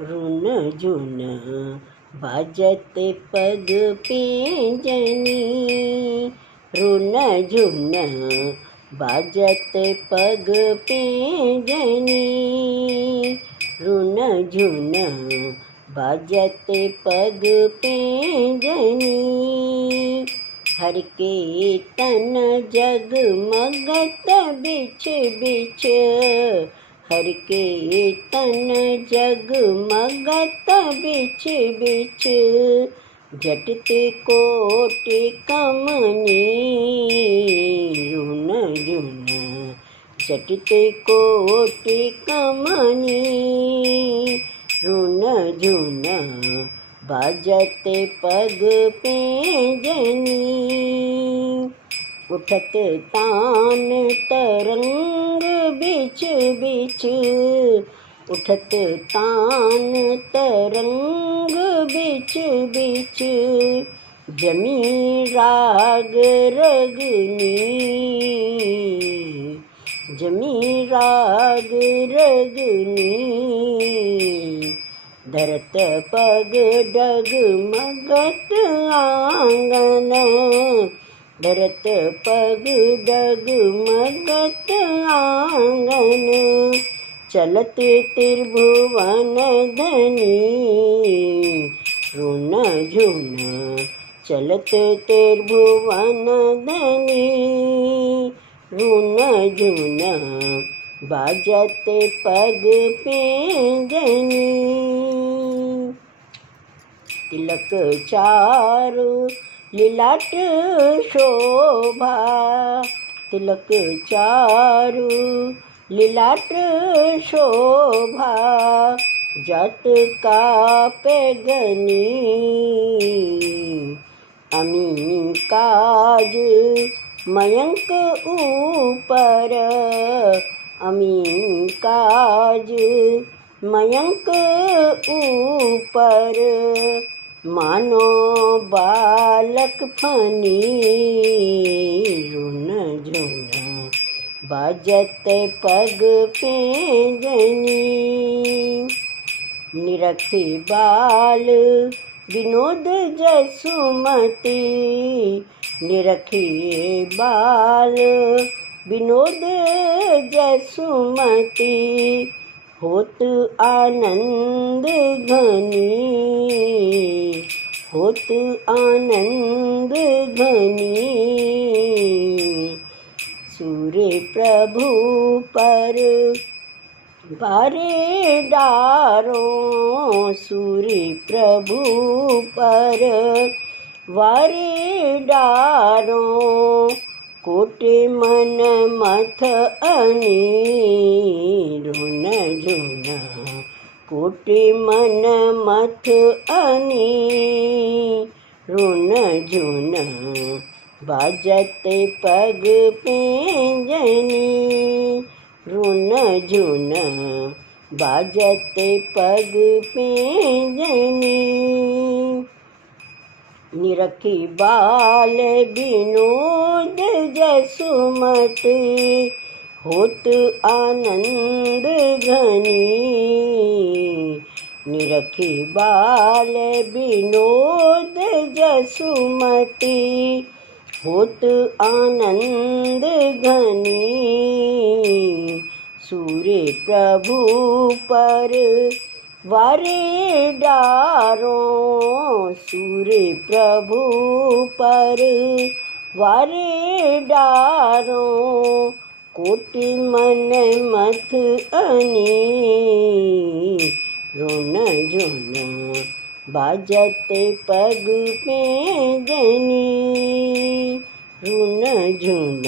ऋण झुन बाजत पग पैंजनी, ऋण झुन बाजत पग पैंजनी, ऋण झुन बाजत पग पैंजनी। हर के तन जगमगत बिछ बिछ, हर के तन जगमगत बिछ बिछ, झटते कोटि कमनी, ऋण झुन झटते कोटि कमनी, ऋण झुन बाजते पग पैंजनी। उठत तान तरंग बिछ बिछ, उठत तान तरंग बिछ बिछ, जमी राग रगनी, जमी राग रगनी। धरत पग डगमगत आंगन, धरत पग डगमगत आंगन, चलत त्रिभुवन धनी, ऋण झुन चलत त्रिभुवन धनी, ऋण झुन बाजत पग पैंजनी। तिलक चारु लीलाट शोभा, तिलक चारु लीलाट शोभा, जत का पैगनी, अमी काज मयंक ऊपर, अमी काज मयंक ऊपर, मानो बालक फनी, ऋण झुन बाजत पग पैंजनी। निरखी बाल विनोद जसुमती, निरखी बाल विनोद जसुमती, होत आनंद घनी, होत आनंद घनी। सूर्य प्रभु पर बारे डारो, सूर्य प्रभु पर वारे डारो, कोटि मन मथ अनी, ऋण झुन कोटि मन मथ अनी, ऋण झुन बाजत पग पैंजनी, ऋण झुन बाजत पग पैंजनी। निरखी बाल विनोद जसुमती, होत आनंद घनी, निरखी बाल विनोद जसुमती, होत आनंद घनी। सूर्य प्रभु पर वारे डारो, सूर्य प्रभु पर वारे डारो, कोटि मन मथ अनी, ऋण झुन बाजत पग पैंजनी, ऋण झुन